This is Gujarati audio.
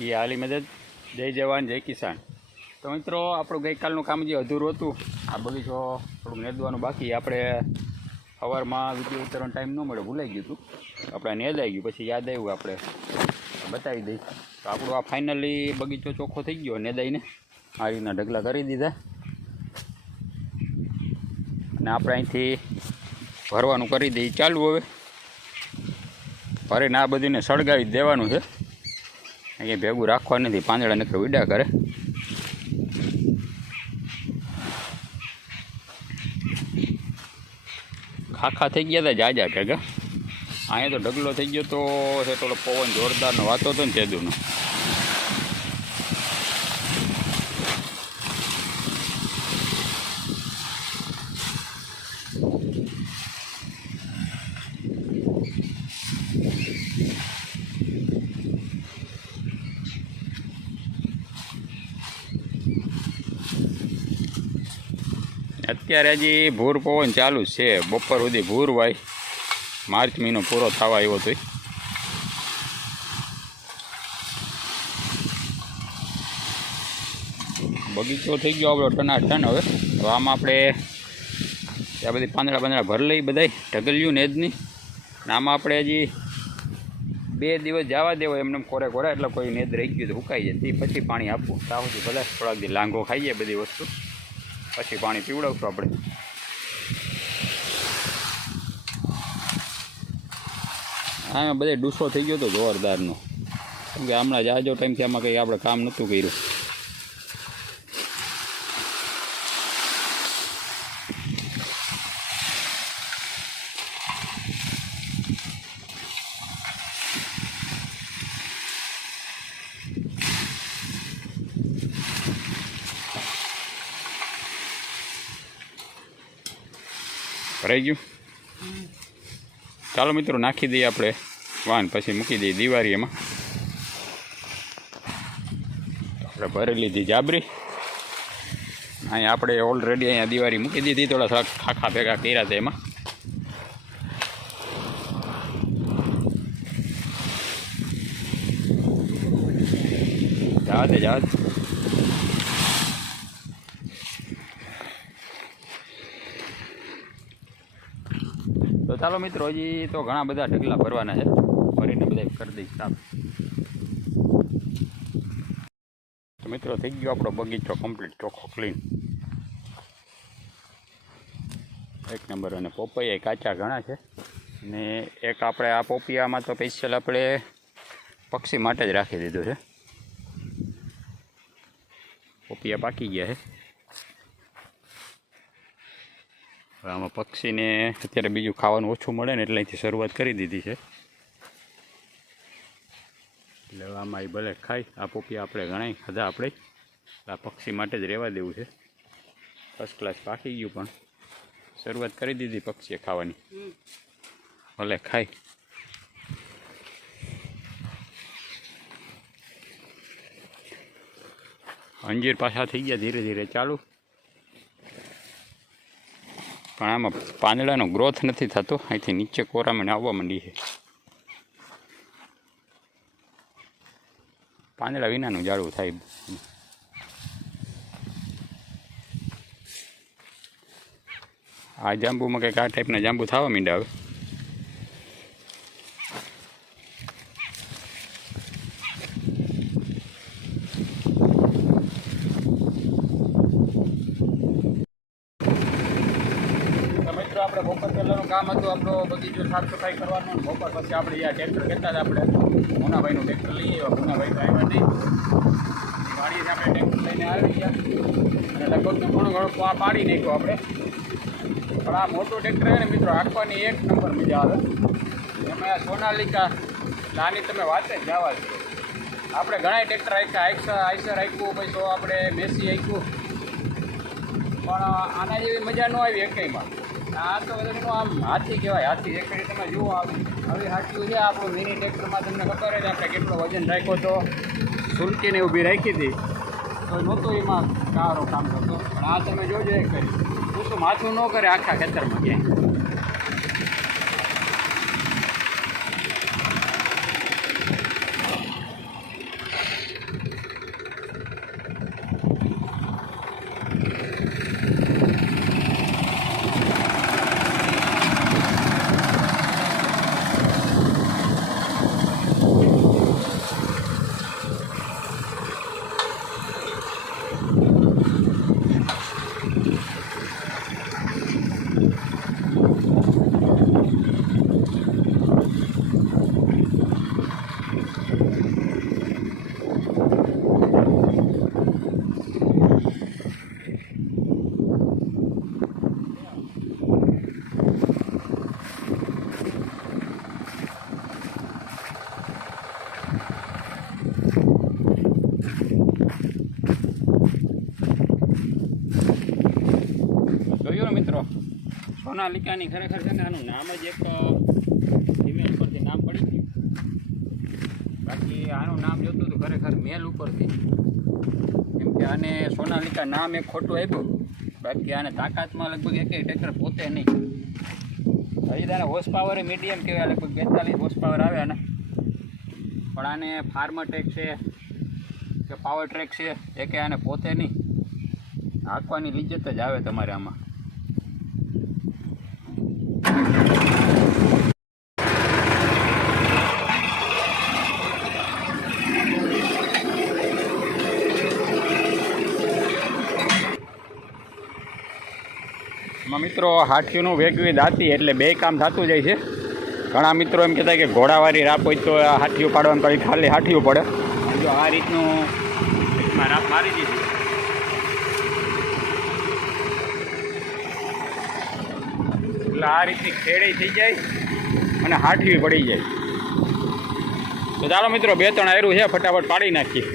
એ હાલી મદદ, જય જવાન જય કિસાન। તો મિત્રો આપણું ગઈકાલનું કામ જે અધૂરું હતું, આ બગીચો થોડુંક નેદવાનું બાકી, આપણે સવારમાં વિડીયો ઉતારવાનો ટાઈમ ન મળ્યો, ભૂલાઈ ગયું હતું, આપણે નેદાઈ ગયું, પછી યાદ આવ્યું આપણે બતાવી દઈ। તો આપણું આ ફાઇનલી બગીચો ચોખ્ખો થઈ ગયો નેદાઈને, આ રીતના ઢગલા કરી દીધા, અને આપણે અહીંથી ભરવાનું કરી દઈએ ચાલુ। હવે ભરીને આ બધીને સળગાવી દેવાનું છે, અહીંયા ભેગું રાખવા નથી, પાંદડા નકર વિડા કરે। ખાખા થઈ ગયા હતા જાજા ભેગા, અહીંયા તો ઢગલો થઈ ગયો તો થોડો પવન જોરદારનો વાતો હતો ને તેદુનો। અત્યારે હજી ભૂર પવન ચાલુ છે, બપોર સુધી ભૂર હોય, માર્ચ મહિનો પૂરો થવા આવ્યો હતો। બગીચો થઈ ગયો આપણો ટનાટન। હવે તો આમાં આપણે આ બધી પાંદડા ભરી લઈ, બધાય ઢગલ્યું નેદની, અને આમાં આપણે હજી 2 દિવસ જવા દેવો એમને કોરે કોરા, એટલે કોઈ નેદ રહી ગયું તો સુકાઈ જાય, તે પછી પાણી આપવું, ત્યાં સુધી ભલે થોડાક દી લાંઘો ખાઈ જાય બધી વસ્તુ, પછી પાણી પીવડાવશું આપણે। આમાં બધે ડૂસો થઈ ગયો હતો જોરદારનો, કેમ કે હમણાં જાજો ટાઈમથી આમાં કંઈ આપણે કામ નહોતું કર્યું। ભરાઈ ગયું, ચાલો મિત્રો નાખી દઈએ આપણે વાન, પછી મૂકી દઈએ દિવાળી। એમાં આપણે ભરી લીધી જાબરી, અહીંયા આપણે ઓલરેડી અહીંયા દિવાળી મૂકી દીધી, થોડા ખાખા ભેગા કર્યા હતા એમાં। જવા દે તો ચાલો મિત્રો, હજી તો ઘણા બધા ઢગલા ભરવાના છે, ભરીને બધા કરી દઈશ સાફ। તો મિત્રો થઈ ગયો આપણો બગીચો કમ્પ્લીટ ચોખ્ખો ક્લીન, એક નંબર। અને પોપૈયા કાચા ઘણા છે, ને એક આપણે આ પોપિયામાં તો સ્પેશિયલ આપણે પક્ષી માટે જ રાખી દીધું છે, પોપિયા પાકી ગયા છે। આમાં પક્ષીને અત્યારે બીજું ખાવાનું ઓછું મળે ને, એટલે અહીંથી શરૂઆત કરી દીધી છે, એટલે આમાં એ ભલે ખાય। આ પોપિયા આપણે ઘણા ખાધા આપણે, આ પક્ષી માટે જ રહેવા દેવું છે, ફર્સ્ટ ક્લાસ પાકી ગયું, પણ શરૂઆત કરી દીધી પક્ષીએ ખાવાની, ભલે ખાય। અંજીર પાછા થઈ ગયા ધીરે ધીરે ચાલુ, પણ આમાં પાંદડાનો ગ્રોથ નથી થતો, અહીંથી નીચે કોરામણ આવવા માંડી છે, પાંદડા વિનાનું ઝાડવું થાય। આ જાંબુમાં કંઈક આ ટાઈપના જાંબુ થવા માંડ્યા હવે। આપણે બપોર પહેલાંનું કામ હતું, આપણો બગીચો સાફ સફાઈ કરવાનું, બપોર પછી આપણે આ ટ્રેક્ટર કહેતા હતા, આપણે મુનાભાઈનું ટ્રેક્ટર લઈ આવ્યા, મુનાભાઈ તો આવ્યા નહીં, ગાડીથી આપણે ટ્રેક્ટર લઈને આવી ગયા, અને લગભગ ઘણું પાડી નાખ્યું આપણે, પણ આ મોટું ટ્રેક્ટર હોય ને મિત્રો, હાંકવાની એક નંબર મજા આવે। એમાં સોનાલિકા નાની તમે વાત જ જવા દો, આપણે ઘણા ટ્રેક્ટર હાંક્યા, આઈસર હાંક્યું, પછી તો આપણે મેસી હાંક્યું, પણ આના જેવી મજા ન આવી એકઈમાં। આ તો બધું આમ હાથી કહેવાય, હાથી એક તમે જુઓ, આવી હાથીઓ છે આપણું મિની ટ્રેક્ટરમાં, તમને ખબર જ આપણે કેટલો વજન રાખ્યો તો, સુલકીને ઊભી રાખી હતી તો નહોતું એમાં કારો કામ કરતો, પણ આ તમે જોજો એક કરી, હું તો માથું ન કરે આખા ખેતરમાં ક્યાંય। સોનાલિકાની ખરેખર છે ને આનું નામ જ એક ફિમેલ ઉપરથી નામ પડી ગયું. બાકી આનું નામ જોતું હતું ખરેખર મેલ ઉપરથી, કેમ કે આને સોનાલિકા નામ એક ખોટું આપ્યું. બાકી આને તાકાતમાં લગભગ એક ટ્રેક્ટર પોતે નહીં. હજી તારે હોર્સ પાવર એ મીડિયમ કહેવાય, લગભગ 42 હોર્સ પાવર આવે આને. પણ આને ફાર્મર ટ્રેક છે કે પાવર ટ્રેક છે એ કે આને પોતે નહીં. હાંકવાની લિજ્જત જ આવે તમારે આમાં. મિત્રો હાથીઓનું વેગવી દાંતી એટલે બે કામ થતું જાય છે. ઘણા મિત્રો એમ કહેતા કે ઘોડાવાળી રાપ હોય તો હાથીઓ પાડવાનું કરી ખાલી હાથીઓ પડે. જો આ રીતનું રાપ મારી દીધી એટલે આ રીતની ખેડી થઈ જાય અને હાથીઓ પડી જાય. તો ચાલો મિત્રો 2-3 આયરું છે, ફટાફટ પાડી નાખીએ.